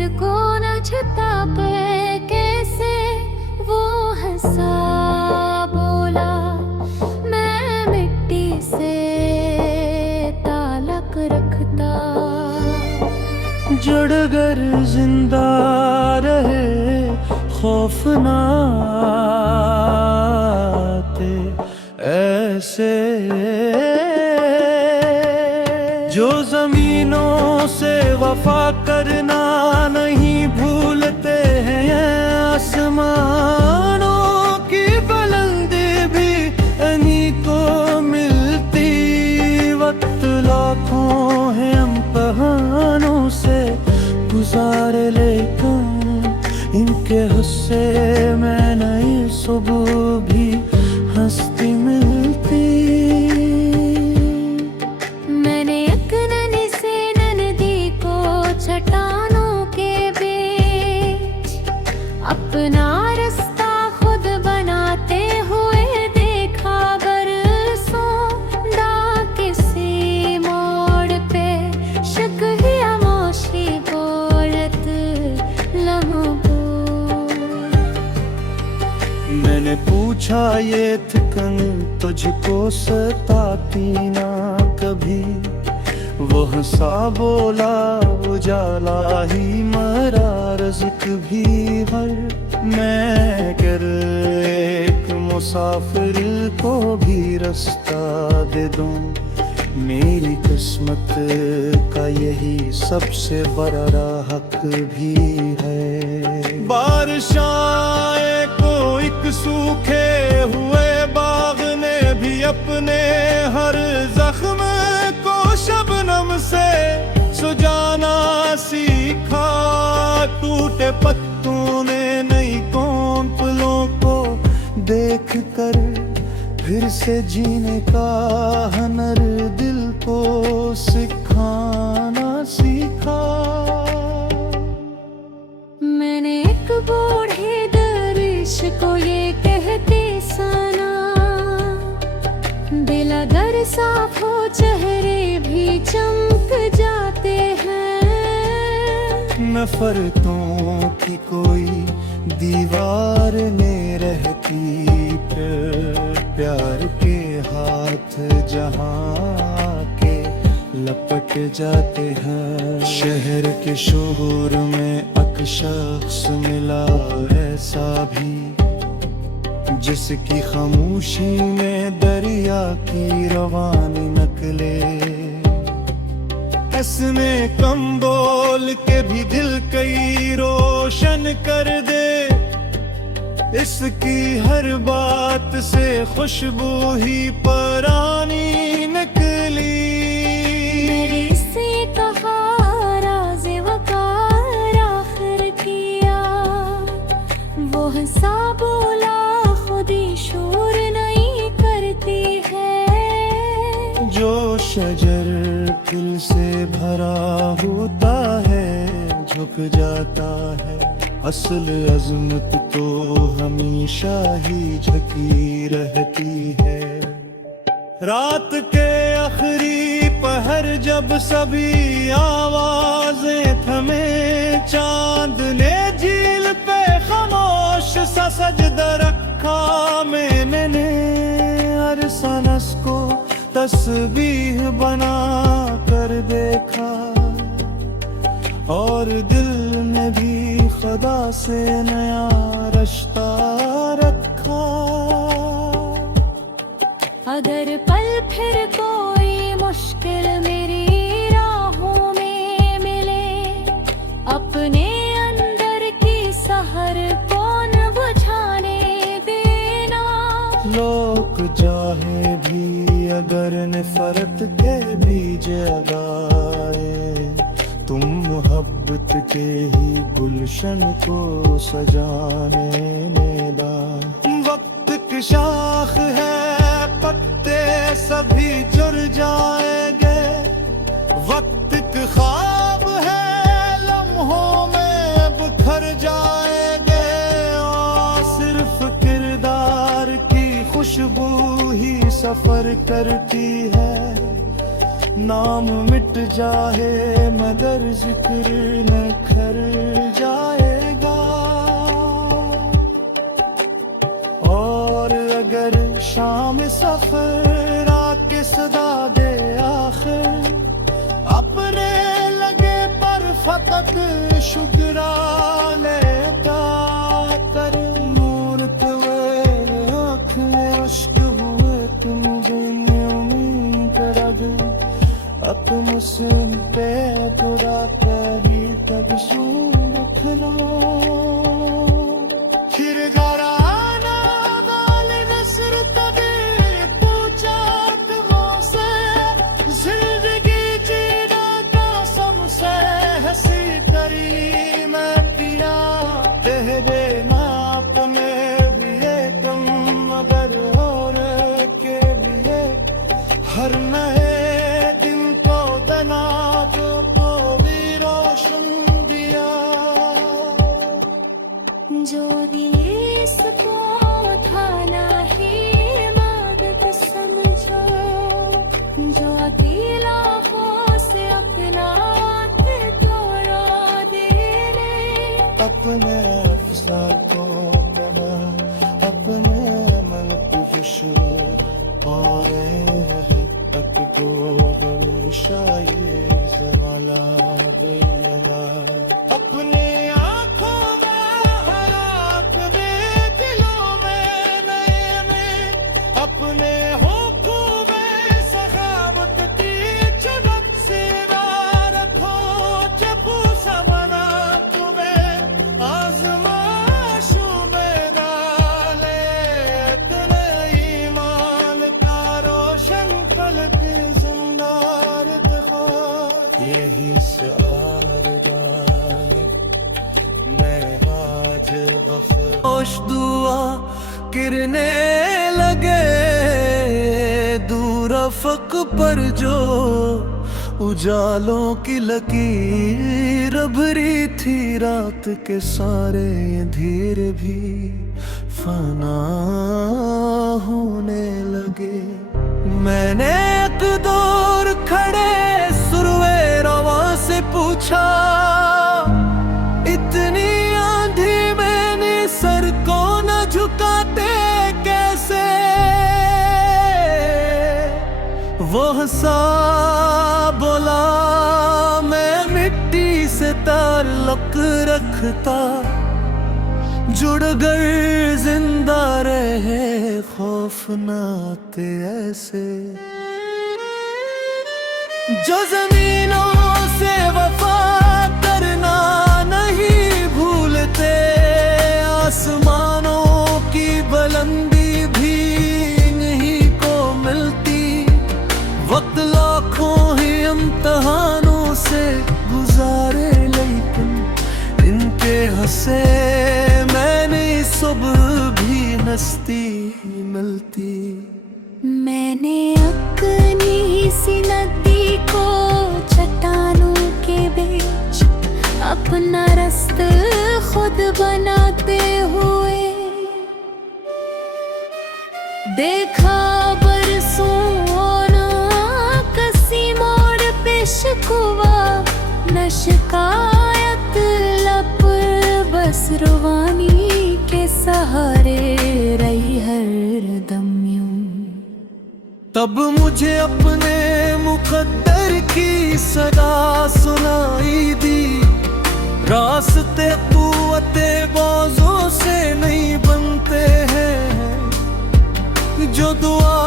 Sir को न छुता पे कैसे वो हंसा बोला, मैं मिट्टी से ताल्लुक रखता। जड़ गर जिंदा रहे खौफ ना आते ऐसे, जो जमीनों से वफा करना नहीं भूलते हैं, आसमानों की बुलंदी भी इन्हीं को मिलती। वक्त लाखों है इम्तिहानों से गुजारे, लेकिन इनके हिस्से में नई सुबह भी हंसती मिलती। मैंने एक नन्ही से नदी को चट्टानों के बीच अपना रास्ता खुद बनाते हुए देखा। बरसों दा किसी मोड़ पे शक ही खामोशी बोलत लम्हों बोल। मैंने पूछा ये थकन तुझको सताती ना कभी, वो हंसा बोला उजाला ही मरा रज़्क़ भी भर। मैं कर एक मुसाफिर को भी रास्ता दे दूं, मेरी किस्मत का यही सबसे बड़ा हक भी है। बारिशां को एक सूखे हुए बाग ने भी अपने हर जख्म को शबनम से सुजाना सीखा। टूटे पत्तों ने नई कोंपलों को देख कर फिर से जीने का हुनर दिल को सिखाना सीखा। मैंने एक बूढ़े दरवेश को ये कहते सुना, दिल अगर साफ हो चेहरे भी चमक जाते हैं। नफरतों की कोई दीवार ने रहती प्यार के हाथ जहाँ के लपट जाते हैं। शहर के शोर में एक शख्स मिला ऐसा भी, जिसकी खामोशी में दरिया की रवानी नकले। इसने कम बोल के भी दिल कई रोशन कर दे, इसकी हर बात से खुशबू ही परानी निकली। मेरे से कहा राज़े वक़ार आखिर किया, वो हंसा बोला खुदी शोर नहीं करती है। जो शजर दिल से भरा होता है झुक जाता है, असल अज़मत तो हमेशा ही झकी रहती है। रात के आखिरी पहर जब सभी आवाजें थमे, चांद ने झील पे खामोश सा सजदा रखा। मैंने अरसनस को तस्बीह बना कर देखा, और दिल में भी खुदा से नया रिश्ता रखा। अगर पल फिर कोई मुश्किल मेरी राहों में मिले, अपने अंदर की सहर को न बुझाने देना। लोग चाहे भी अगर नफरत के बीज लगाए, तुम मोहब्बत के ही गुलशन को सजाने नेदा। वक्त की शाख है पत्ते सभी झुर जाएंगे, वक्त के ख्वाब है लम्हों में बिखर जाएंगे। और सिर्फ किरदार की खुशबू ही सफर करती है, नाम मिट जाए मगर जिक्र न कर शाम सफर आके सदा दे आखिर अपने लगे पर फकत शुक्राने का कर मूर्त हुए आँख में अश्क हुए तुम बिन उम्मीद रग अब मुझ पे खुदा करी तब सुन रखना फिर घराना वाले नसर तबे पूछा तुमसे जिंदगी जीना का सबसे हंसी करी मैं पिया दे देना अपने लिए कम मगर और के लिए हर नए दिन को तना को भी रोशन दिया जो दिए इसको उठाना ही इबादत समझो जो अकेला हो से अपना थोड़ा देने अपने अफसार को कहा अपने मन को खुश और तक को हमेशा ये जमाना देना अपने आँखों में हयात में दिलों में नए में अपने होठों में सखावत की चमक से रखो जब सवना तुम्हें आज़माइशों में डाले इतने ईमान का रोशन फलक ज़िंदार दिखा यही सआरदार मैं आज गफ़ोश दुआ गिरने लगे दूर अफ़क़ पर जो उजालों की लकीर भरी थी रात के सारे धीरे भी फना होने लगे मैंने एक दौर खड़े सुरवे रवा से पूछा इतनी आंधी मैंने सर को न झुकाते कैसे वो हंसा बोला मैं मिट्टी से ताल्लुक रखता जुड़ गए जिंदा रहे खौफ न आते ऐसे जो जमीनों से वफा करना नहीं भूलते आसमानों की बुलंदी भी नहीं को मिलती वक्त लाखों ही इम्तिहानों से गुजारे लेकिन इनके हंसे मैंने सुबह भी हंसती मिलती मैंने अपनी सी नदी को चट्टानों के बीच अपना रास्ता खुद बनाते हुए देखा बरसों ना कसी मोड़ पे शिकवा न शिकायत लप बस रुवानी के सहारे रही हर दम यूं तब मुझे अपने मुकद्दर की सदा सुनाई दी रास्ते कुव्वते बाजों से नहीं बनते हैं जो दुआ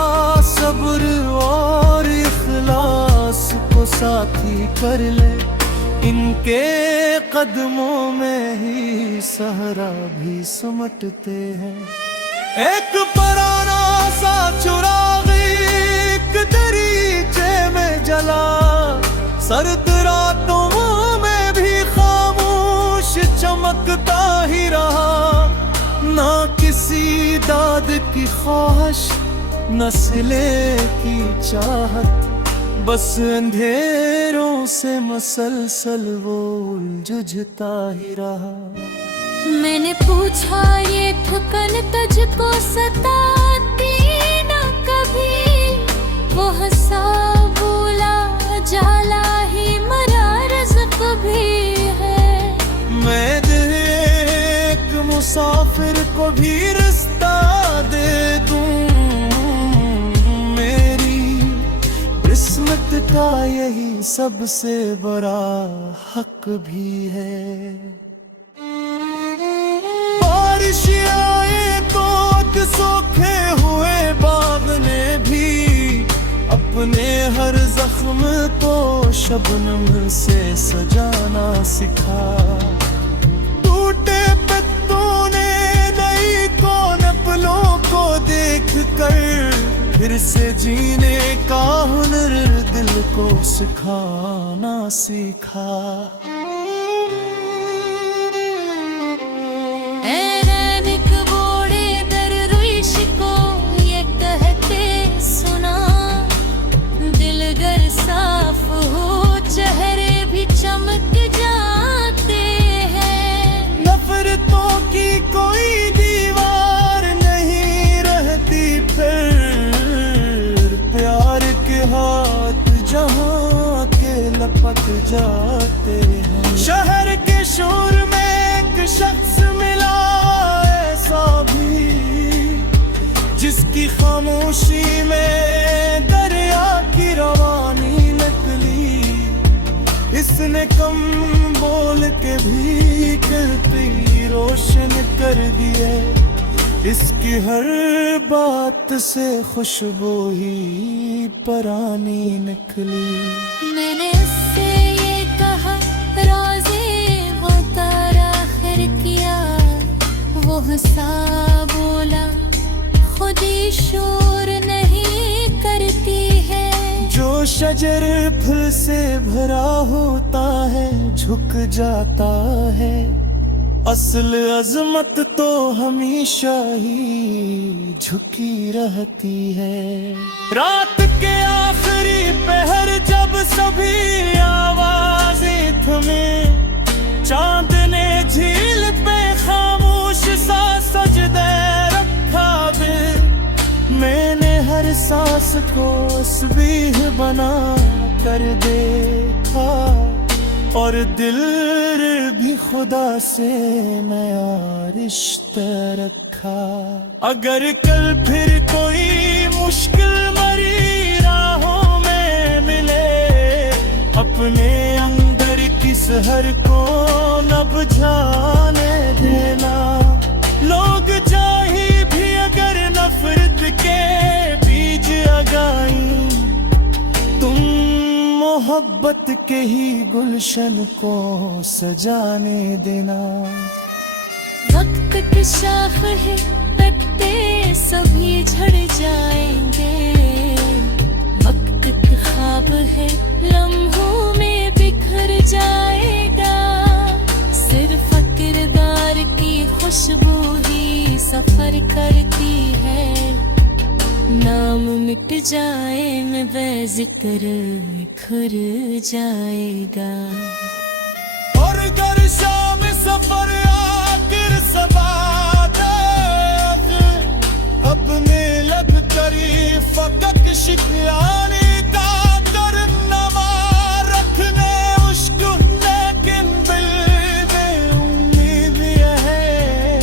सब्र और इखलास को साथी कर ले इनके कदमों में ही सहरा भी समटते हैं एक पुराना सा चुराग एक दरीचे में जला सर्द रातों में भी खामोश चमकता ही रहा ना किसी दाद की ख्वाहिश न सिले की चाहत बस अंधेरों से मसलसल वो उलझता ही रहा मैंने पूछा ये थकन तुझको सताती न कभी वो हंसा बोला जाला ही मरा रज़्क़ भी है मैं एक मुसाफिर को भी रास्ता दे दूं का यही सबसे बड़ा हक भी है। बारिश आए तो सूखे हुए बाग ने भी अपने हर जख्म को शबनम से सजाना सिखा। टूटे पत्तों ने नई कौन पलों को देख कर फिर से जीने का हुनर दिल को सिखाना सीखा। चमक जाते हैं। नफरतों की कोई दीवार नहीं रहती फिर, प्यार के हाथ जहाँ के लपक जाते हैं। शहर के शोर में एक शख्स मिला ऐसा भी, जिसकी खामोशी में दरिया की रवानी निकली। इसने कम बोल के भी करती रोशन कर दिए। इसकी हर बात से खुशबू ही परानी निकली। मैंने उससे ये कहा राज़े वो तारा आखिर किया, वो हंसा बोला खुदी शोर नहीं करती है। जो शजर फूल से भरा होता है झुक जाता है, असल अजमत तो हमेशा ही झुकी रहती है। रात के आखिरी पहर जब सभी आवाजें थमे, चांद ने झील पे खामोश सा सजदे रखा बिल। मैंने हर सांस को तस्बीह बना कर देखा, और दिल भी खुदा से नया रिश्ता रखा। अगर कल फिर कोई मुश्किल मरी राहों में मिले, अपने अंदर किस हर को न बुझाने देना। लोग चाहे भी अगर नफरत के बीज लगाई, तुम मोहब्बत के ही गुलशन को सजाने देना। वक्त की शाख है पत्ते सभी झड़ जाएंगे, वक्त का ख्वाब है लम्हों में बिखर जाएगा। सिर्फ किरदार की खुशबू ही सफर करती है, नाम मिट जाए में बेज़िक्र खुर जाएगा। और अगर शाम सफर आखिर सबाद अपने लब करी फकक शिकलानी का करनमा रखने उश्क, लेकिन दिल में उम्मीद है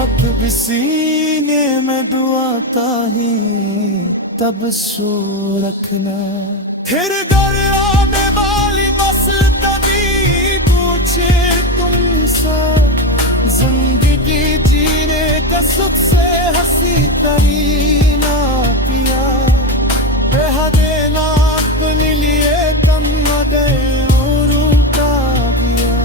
अब सीने में दुआ ताही तब सो रखना। फिर घर आने वाली मसलती पूछे तुमसे, जिंदगी जीने का सुख से हंसी तरीना पिया। बेहदे ना अपने लिए तम मदे का दिया,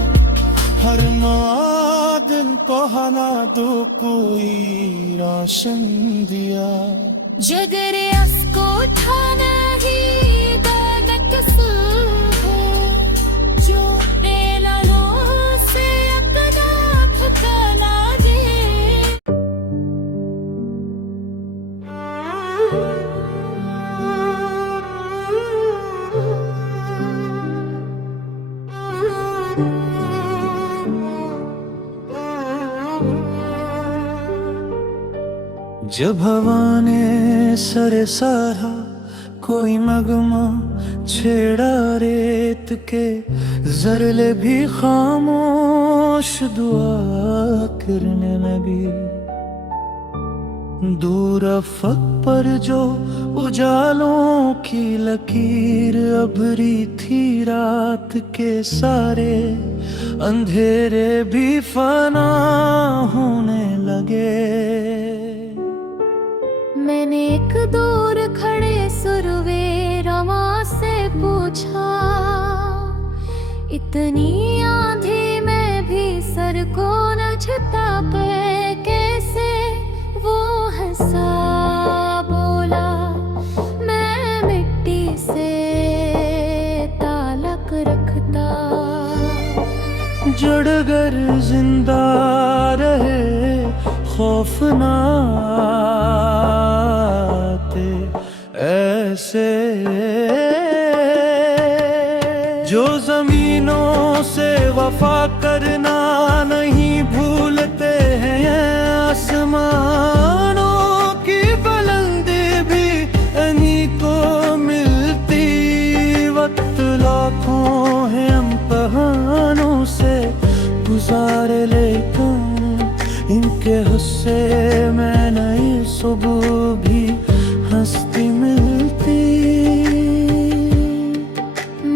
हर मादन को हना दो कोई राशन दिया। जगर असको उठाना ही दानत है, जो बेलालों से अपना ठिकाना दे। जब हवा ने सरे सारा कोई मगमा छेड़ा रेत के, जरले भी खामोश दुआ करने लगी। दूर अफ़क़ पर जो उजालों की लकीर अभरी थी रात के सारे अंधेरे भी फना होने लगे। मैंने एक दूर खड़े सुरवे रवा से पूछा, इतनी आंधी में भी सर को न झुका पे कैसे? वो हंसा बोला, मैं मिट्टी से ताल्लुक़ रखता। जड़ गर जिंदा रहे खौफ ना आते ऐसे, जो जमीनों से वफा करना नहीं भूलते हैं, आसमानों की बुलंदी भी इन्हीं को मिलती। वक्त लाखों है इम्तिहानों से गुजारे, लेकिन इनके हिस्से में नई सुबह भी हंसती मिलती।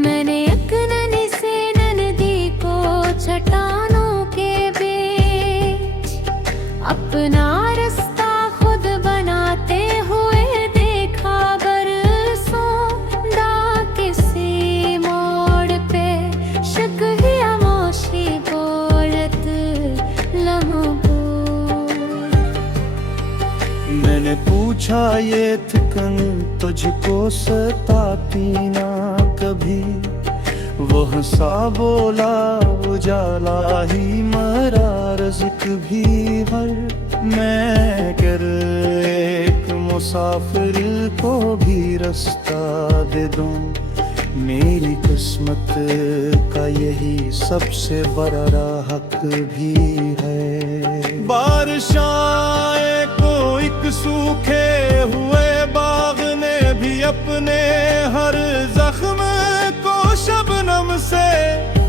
मैंने एक नन्ही से नदी को चट्टानों के बीच अपना रास्ता खुद बनाते हुए देखा। बरसों किसी मोड़ पे शक ही खामोशी बोलत लम्हों को। मैंने पूछा ये थकन तुझको सताती ना कभी? वो हंसा बोला, उजाला ही मरा रज़्क़ भी हर। मैं कर एक मुसाफिर को भी रास्ता दे दूं, मेरी किस्मत का यही सबसे बड़ा हक भी है। बारिशां को एक सूखे हुए बाग ने भी अपने हर जख्म को शबनम से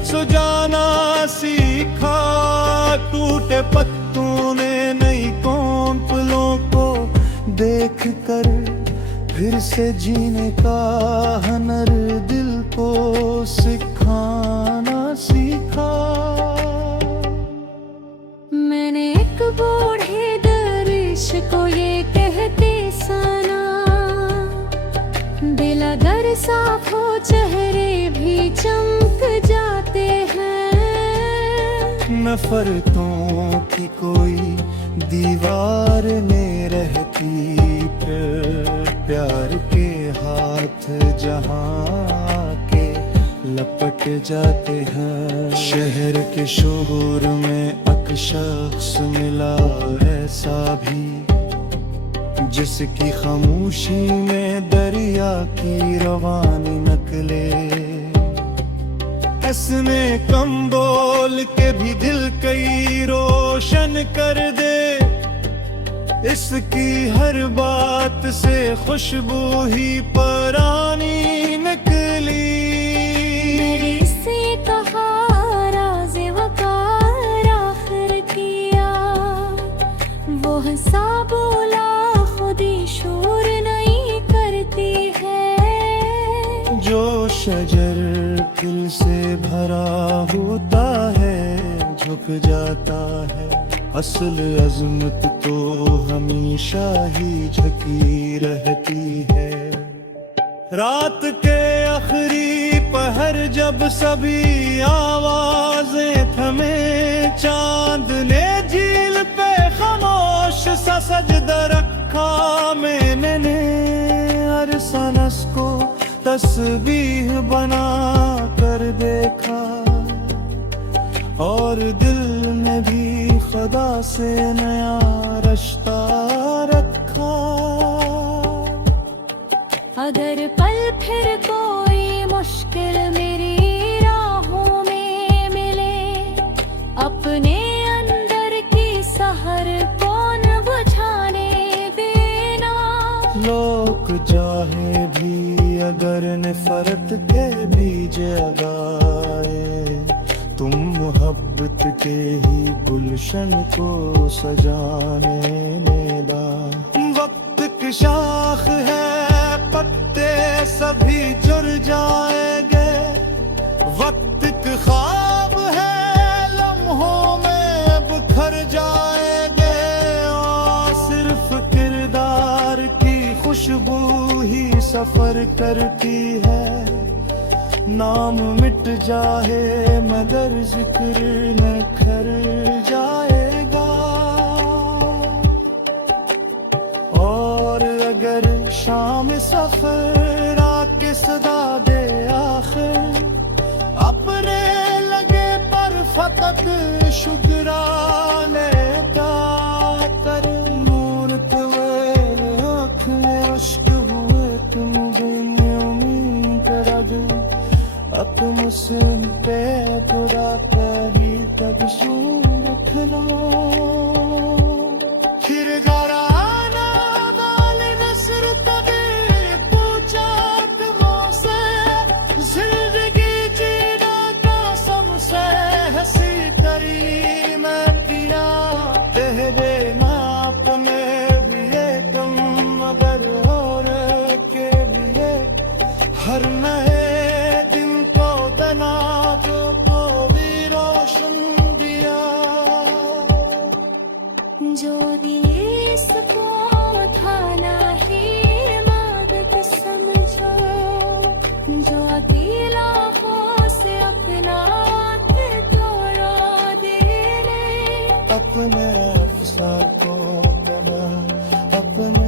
सुजाना सीखा। टूटे पत्तों ने नई कोंपलों को देख कर फिर से जीने का हुनर दिल को सिखाना सीखा। मैंने एक बूढ़े दरवेश को ये कहते सुना, दिल अगर साफ हो चेहरे भी चमक जाते हैं। नफरतों की कोई दीवार में रहती, प्यार के हाथ जहाँ के लपट जाते हैं। शहर के शोर में एक शख्स मिला ऐसा भी, जिसकी खामोशी में दरिया की रवानी नकले। इसने कम बोल के भी दिल कई रोशन कर दे, इसकी हर बात से खुशबू ही परानी निकली। मेरे से कहा राज़ वक़ार आखिर किया, वो हंसा बोला खुदी शोर नहीं करती है। जो शजर दिल से भरा होता है झुक जाता है, असल अज़मत तो हमेशा ही झकी रहती है। रात के आखिरी पहर जब सभी आवाजें थमे, चांद ने झील पे खामोश सा सजदा रखा। मैंने अरसनस को तस्बीह बना कर देखा, और दिल ने भी खुदा से नया रिश्ता रखा। अगर पल फिर कोई मुश्किल मेरी राहों में मिले, अपने अंदर की सहर कौन बुझाने देना। लोग चाहे भी अगर नफरत के बीज लगाए, तुम मोहब्बत के ही गुलशन को सजाने में लगा। वक्त की शाख है, पत्ते सभी झड़ जाएंगे। वक्त की ख्वाब है, लम्हों में बिखर जाएंगे। और सिर्फ किरदार की खुशबू ही सफर करती है। नाम मिट जाए मगर जिक्र न कर जाएगा। और अगर शाम सफर आके सदा दे आखिर, अपने लगे पर फकत शुक्राने का कर। मूर्त हुए आँखें अश्क हुए तुम बेनियमी करा दो। अब मुझसे पे खुदा कही तब सुन रखना। फिर घराना वाले नसर तबे पूछा तुमसे, जिंदगी जीना का सबसे हंसी करी मैं पिया। तेरे नाप में भी एक मगर और के भी एक। हर नए जो दिए सबको थाना ही इबादत समझो। जो दिला हो से अपना तोड़ो दिले। अपने अफसार को बना, अपने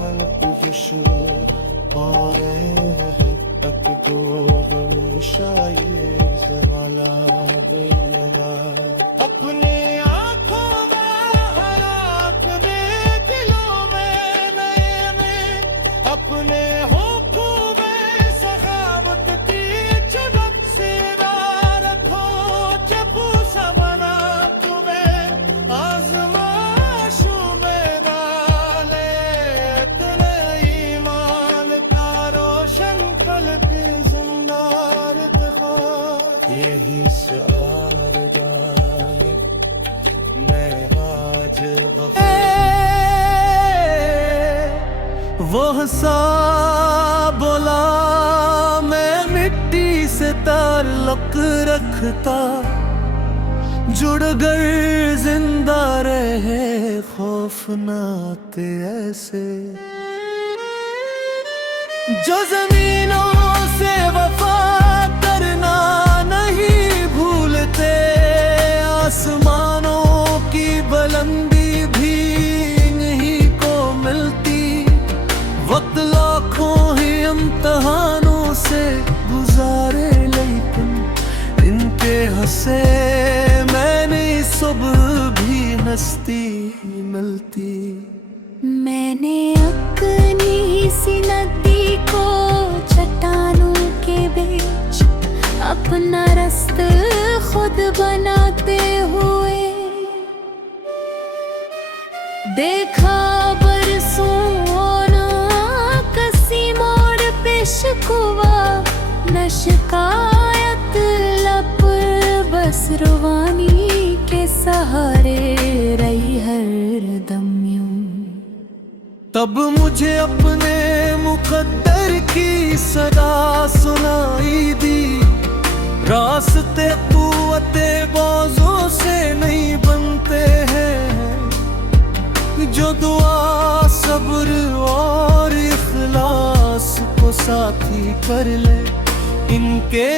मन को विश्व और तक को शायद जमाला देना। अपने अपने होठों में सखावत की चमक से रखो। जब बना तुम्हें आज़माइशों में डाले, तेरे ईमान का रोशन कल के ज़िंदार दिखा। यही शार गाने मैं आज वो हंसा बोला, मैं मिट्टी से ताल्लुक रखता। जुड़ गए जिंदा रहे खौफ न आते ऐसे। जो जमीनों से वफा करना नहीं भूलते, आसमानों की बुलंदी भी इन्हीं को मिलती। वक्त लाखों ही इम्तिहानों से गुजारे, लेकिन इनके हंसे मैंने सुबह भी हंसती मिलती। मैंने अपनी सी नदी को चट्टानों के बीच अपना रास्ता खुद बनाते हुए देखा। बरसों शिकवा न शिकायत लब, बस रुवानी के सहारे रही हर दम यूं। तब मुझे अपने मुकद्दर की सदा सुनाई दी। रास्ते कुव्वते बाजों से नहीं बनते हैं। जो दुआ सब्र और इखलास को साथी कर ले, इनके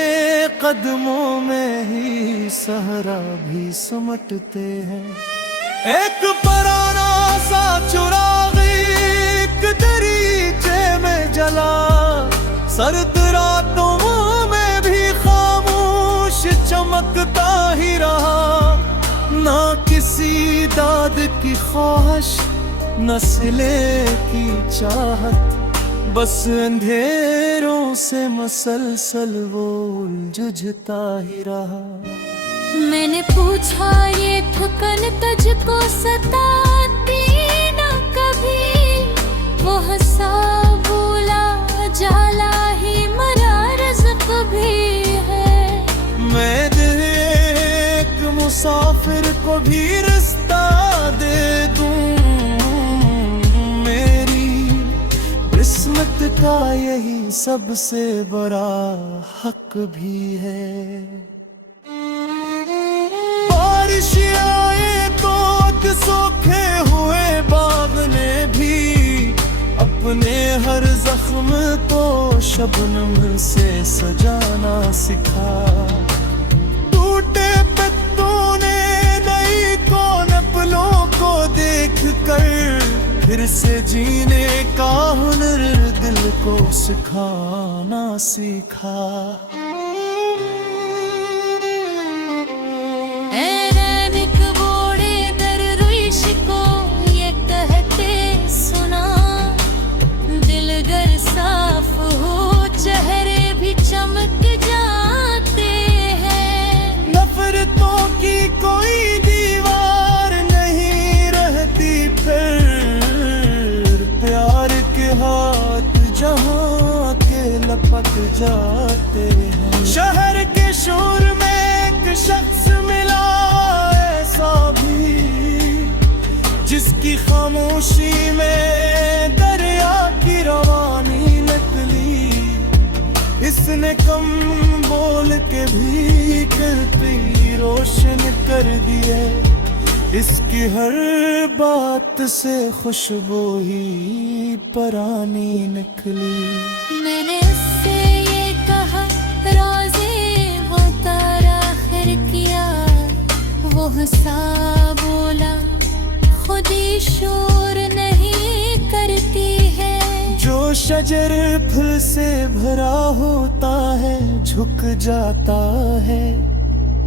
कदमों में ही सहरा भी समटते हैं। एक पुराना सा चुराग एक दरीचे में जला, सर्द रातों में भी खामोश चमकता ही रहा। ना किसी दाद की ख्वाहिश, न सिले की चाहत, बस अंधेरों से मसलसल वो जुझता ही रहा। मैंने पूछा ये थकन तुझको सताती न कभी, वो हंसा बोला जाला ही मरा रज़्क़ भी है। मैं एक मुसाफिर को भी रास्ता दे दूं, का यही सबसे बड़ा हक भी है। बारिश आए तो सूखे हुए बाग ने भी अपने हर जख्म को शबनम से सजाना सिखा। टूटे पत्तों ने नई कौन पलों को देख कर फिर से जीने का हुनर दिल को सिखाना सीखा। चमक जाते हैं। नफरतों की कोई दीवार नहीं रहती फिर, प्यार के हाथ जहाँ के लपक जाते हैं। शहर के शोर में एक शख्स मिला ऐसा भी, जिसकी खामोशी में दरिया की रवानी निकली। इसने कम बोल के भी कहती रोशन कर दिए, इसकी हर बात से खुशबू ही परानी निकली। मैंने उससे ये कहा रोज़े वो तारा खैर किया, वो हंसा बोला खुद ही शोर नहीं करती है। जो शजर फूल से भरा होता है झुक जाता है,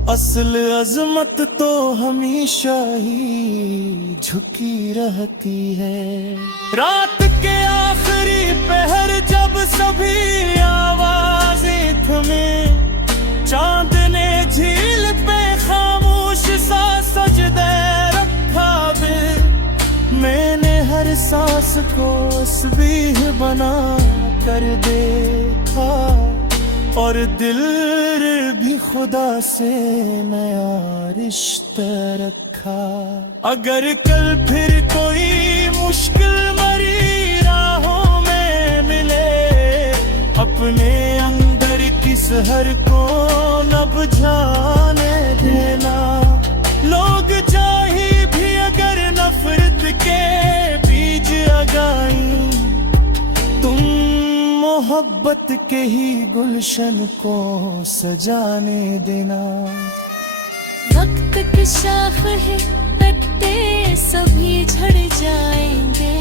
असल अजमत तो हमेशा ही झुकी रहती है। रात के आखिरी पहर जब सभी आवाजें थमे, चांद ने झील पे खामोश सा सजदे रखा बे। मैंने हर सांस को तस्बीह बना कर देखा, और दिल भी खुदा से नया रिश्ता रखा। अगर कल फिर कोई मुश्किल मरी राहों में मिले, अपने अंदर किस हर को न बुझाने देना। लोग चाहे भी अगर नफरत के बीज लगाई, तुम मोहब्बत के ही गुलशन को सजाने देना। वक्त की शाख है पत्ते सभी झड़ जाएंगे,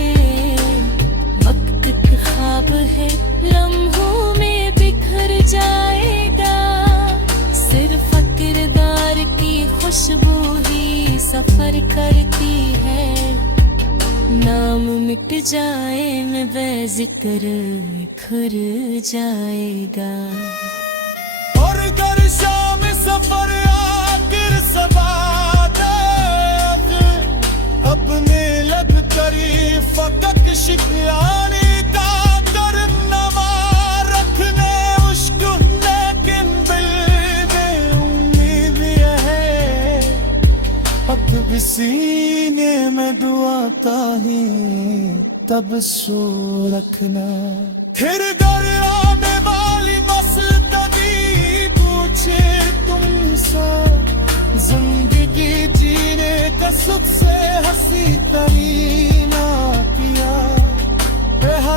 वक्त के ख्वाब है लम्हों में बिखर जाएगा। सिर्फ किरदार की खुशबू ही सफर करती है, नाम मिट जाए में बेज़िक्र खुर जाएगा। और अगर शाम सफर आखिर सबाद अपने लग करी फकक शिकलानी का करनमा रखने उश्क, लेकिन दिल में उम्मीद है अब सीने में दुआ ताही तब सो रखना। फिर घर आने वाली मस्ती पूछे तुमसे, जिंदगी जीने का सबसे हंसी तरीना किया।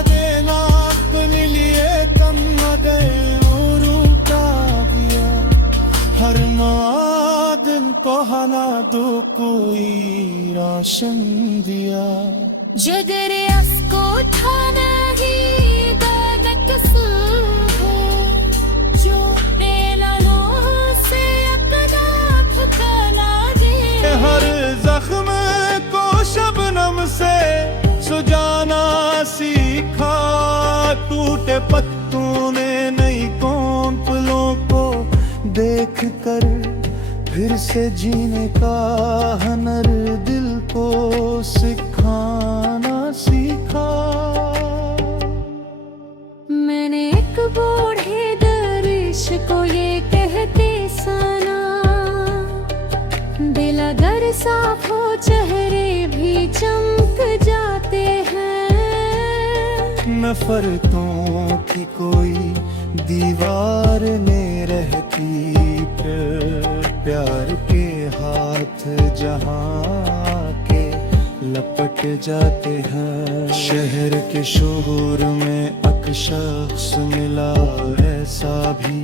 देना अपने लिए तन्ना दे का दिया, हर मादन को हना दो कोई राशन दिया। जगर को उठाना ही दानक है, जो बेलालों से अपना ठिकाना दे। हर जख्म को शबनम से सुजाना सीखा, टूटे पत्तों ने नई कौंपलों को देख कर फिर से जीने का हुनर दिल को सिखाना सीखा। मैंने एक बूढ़े दरवेश को ये कहते सुना, दिल अगर साफ हो चेहरे भी चमक जाते हैं। नफरतों की कोई दीवार ने रहती, प्यार के हाथ जहाँ के लपट जाते हैं। शहर के शोर में एक शख्स मिला ऐसा भी,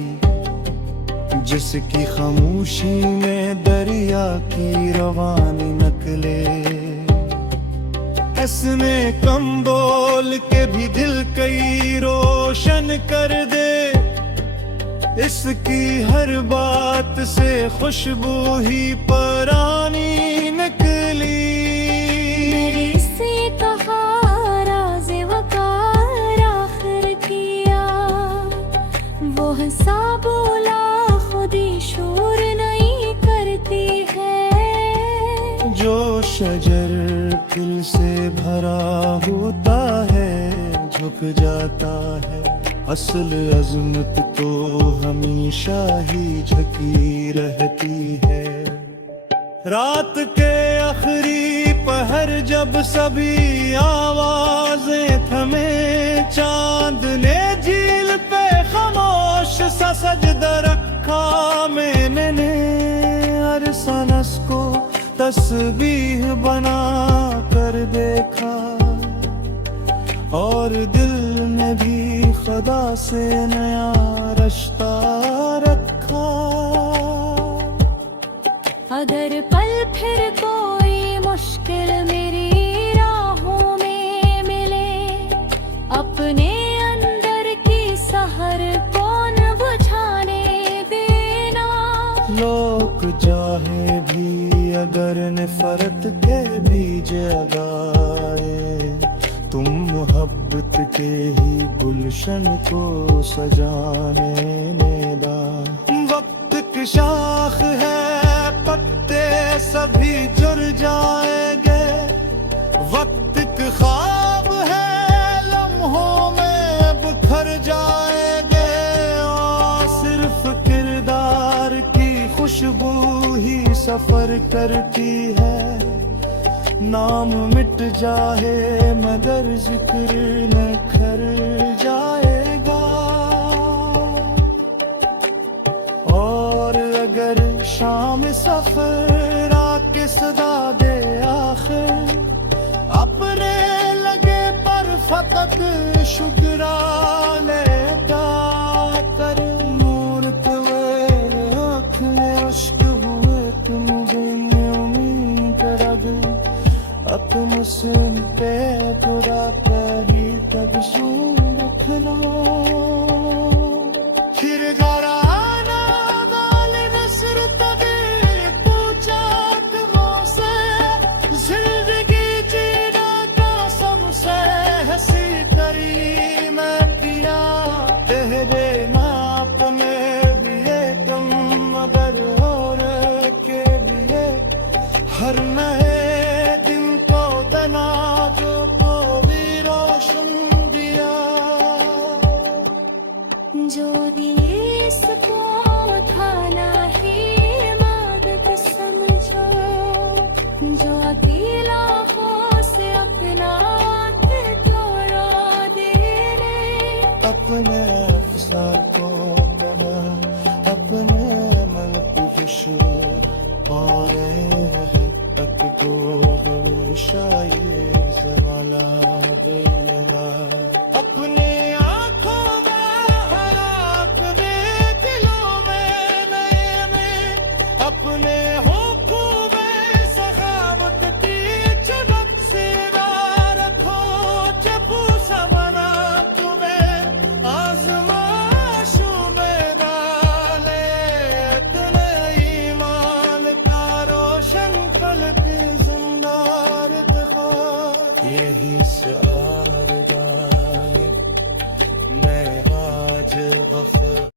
जिसकी खामोशी में दरिया की रवानी नकले। इसने कम बोल के भी दिल कई रोशन कर दे, इसकी हर बात से खुशबू ही पुरानी निकली। मेरे से कहा राज़ वक़ार आखिर किया, वो हंसा बोला खुदी शोर नहीं करती है। जो शजर दिल से भरा होता है झुक जाता है, असल अज़मत तो हमेशा ही झकी रहती है। रात के आखिरी पहर जब सभी आवाजें थमे, चांद ने झील पे खामोश सा सजदा रखा। मैंने अरसनस को तस्बीह बना कर देखा, और दिल में भी खुदा से नया रिश्ता रखा। अगर पल फिर कोई मुश्किल मेरी राहों में मिले, अपने अंदर की सहर कौन बुझाने देना। लोग चाहे भी अगर नफरत के बीज लगाए, तुम मोहब्बत के ही गुलशन को सजाने नेदा। वक्त की शाख है पत्ते सभी झुर जाएंगे, वक्त के ख्वाब है लम्हों में बिखर जाएंगे। और सिर्फ किरदार की खुशबू ही सफर करती है, नाम मिट जाए मगर जिक्र न कर जाएगा। और अगर शाम सफर आके सदा दे आखिर, अपने लगे पर फकत शुक्राने का कर। नूर तुम्हारे आँख में अश्क हुए, तुम मुझे उम्मीद करा दे। अब मुझसे खुदा करी तक सुन रखना। फिर घराना वाले नसर तक पूछा तुमसे, जिंदगी जीना का सबसे हंसी तरी मैं पिया। कह देना अपने लिए कम मगर और के लिए, हर नए जो को भी रोशन दिया। जो दिए इसको उठाना ही इबादत समझो, जो दिल आँखों से अपना तोड़ा दे रे। अपने अफसार को कहा, अपने मन को खुशबू और तक को शायद जमाना देना। अपने आँखों में हरा, अपने दिलों में नए में, अपने होठों में सखावत की चमक से रखो। जब सबना तुम्हें आज़माइशों में डाले, इतने ईमान का रोशन कल की यही सारदान मैं आज गफर।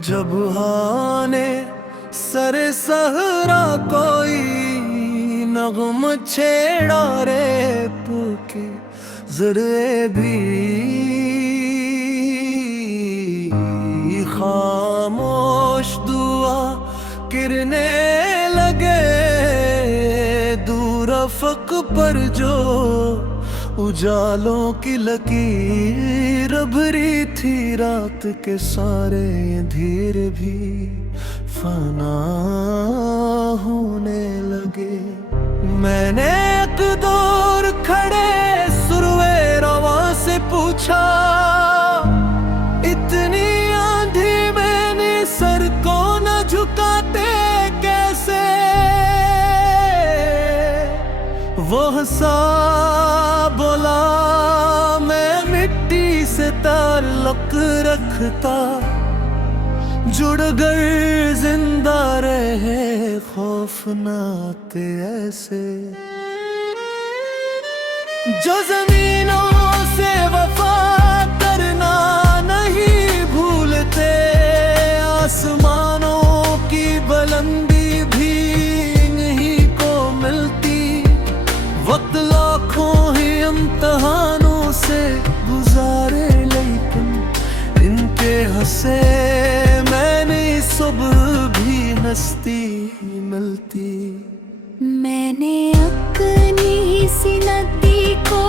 जब आने सरे सहरा कोई नगम छेड़ा रे पुके जरे भी खामोश दुआ गिरने लगे। दूर अफक पर जो उजालों की लकीर भरी थी, रात के सारे धीरे भी फना होने लगे। मैंने एक दौर खड़े सुरवे रवा से पूछा, इतनी आंधी मैंने सर को न झुकाते कैसे? वो हंसा बोला, मैं मिट्टी से ताल्लुक रखता, जुड़ गए जिंदा रहे खौफ न आते ऐसे। जो जमीनों से वफा करना नहीं भूलते, आसमानों की बुलंदी भी इन्हीं को मिलती। वक्त लाखों ही इम्तिहानों से गुजारे, लेकिन इनके हंसे मैंने सुबह भी हंसती मिलती। मैंने अपनी सी नदी को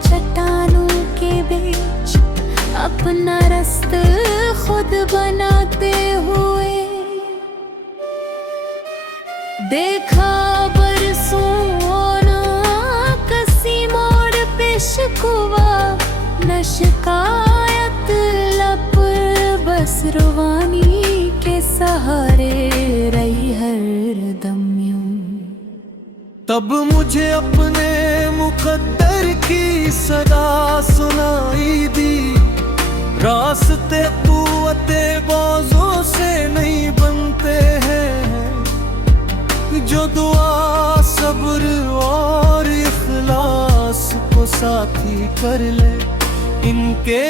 चट्टानों के बीच अपना रास्ता खुद बनाते हुए देखा। बरसों ना कसी मोड़ पे शिकवा न शिकायत, लब बस रवानी के सहारे रही हरदम यूं। तब मुझे अपने मुकद्दर की सदा सुनाई दी, रास्ते कुव्वते बाजों से नहीं बनते हैं। जो दुआ सब्र और इखलास को साथी कर ले, इनके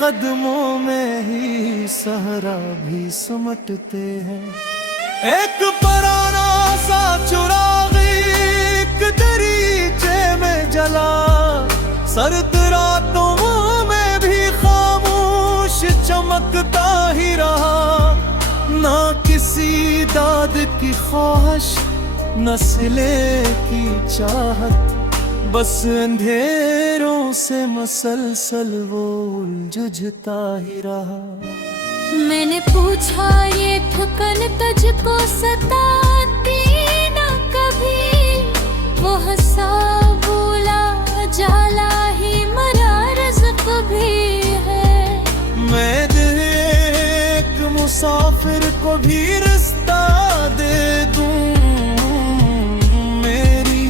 कदमों में ही सहरा भी सिमटते हैं। एक पुराना सा चुराग एक दरीचे में जला, सर्द रातों में भी खामोश चमकता ही रहा। ना किसी दाद की ख्वाहिश न सिले की चाहत, बस अंधेरों से मसलसल वो जुझता ही रहा। मैंने पूछा, ये थकन तुझको सताती न कभी? वो हंसा बोला, जाला ही मरा रज़्क़ भी है। मैं एक मुसाफिर को भी रास्ता दे दूं, मेरी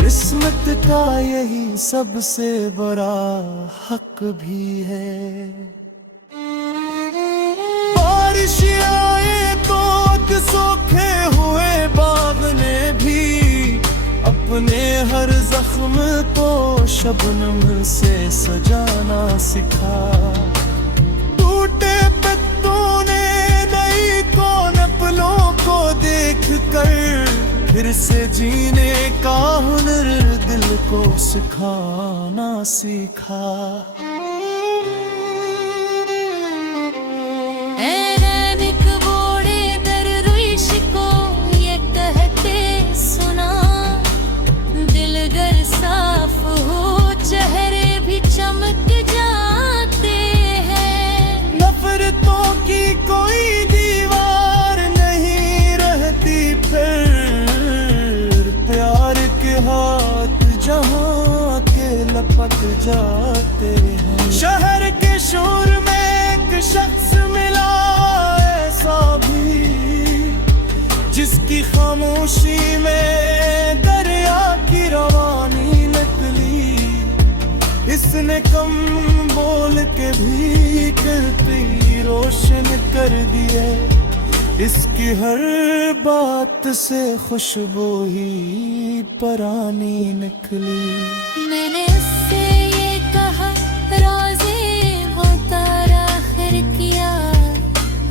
किस्मत का यही सबसे बड़ा हक भी है। बारिश आए तो सूखे हुए बाग ने भी अपने हर जख्म को शबनम से सजाना सिखा। टूटे पत्तों ने नई पलों को देख कर फिर से जीने का हुनर दिल को सिखाना सीखा। चमक जाते हैं। नफरतों की कोई दीवार नहीं रहती फिर, प्यार के हाथ जहाँ के लपट जाते हैं। शहर के शोर में एक शख्स मिला ऐसा भी, जिसकी खामोशी में दरिया की रवानी निकली। इसने कम बोल के भी कहती रोशन कर दिए, इसकी हर बात से खुशबू ही परानी निकली। मैंने उससे ये कहा, रोज़े वो तारा खैर किया।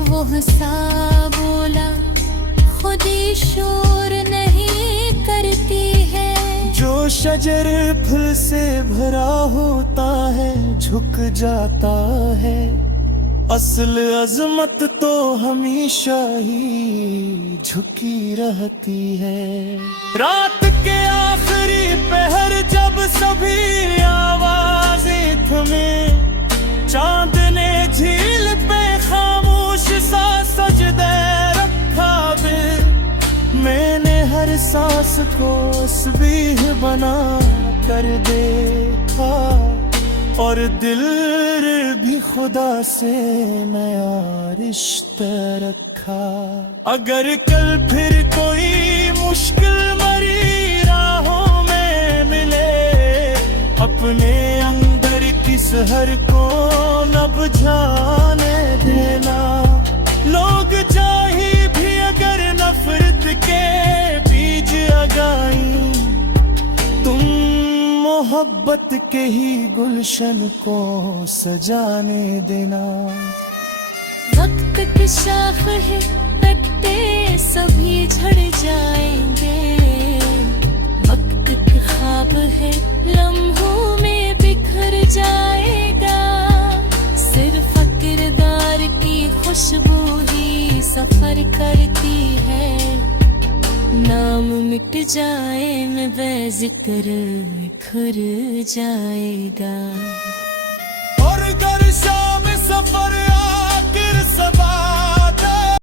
वो हंसा बोला, खुदी शोर नहीं करती है। जो शजर फूल से भरा होता है झुक जाता है, असल अजमत तो हमेशा ही झुकी रहती है। रात के आखिरी पहर जब सभी आवाजें थमे, चांद ने झील पे खामोश सा सजदे रखा बे। मैंने हर सांस को तस्बीह बना कर देखा, और दिल भी खुदा से नया रिश्ता रखा। अगर कल फिर कोई मुश्किल मरी राहों में मिले, अपने अंदर किस हर को न बुझाने देना। लोग चाहे भी अगर नफरत के बीज लगाई, तुम मोहब्बत के ही गुलशन को सजाने देना। वक्त की शाख है, पत्ते सभी झड़ जाएंगे। वक्त के ख्वाब है, लम्हों में बिखर जाएगा। सिर्फ किरदार की खुशबू ही सफर करती है। नाम मिट जाए में बेज़िक्र खुर जाएगा। और अगर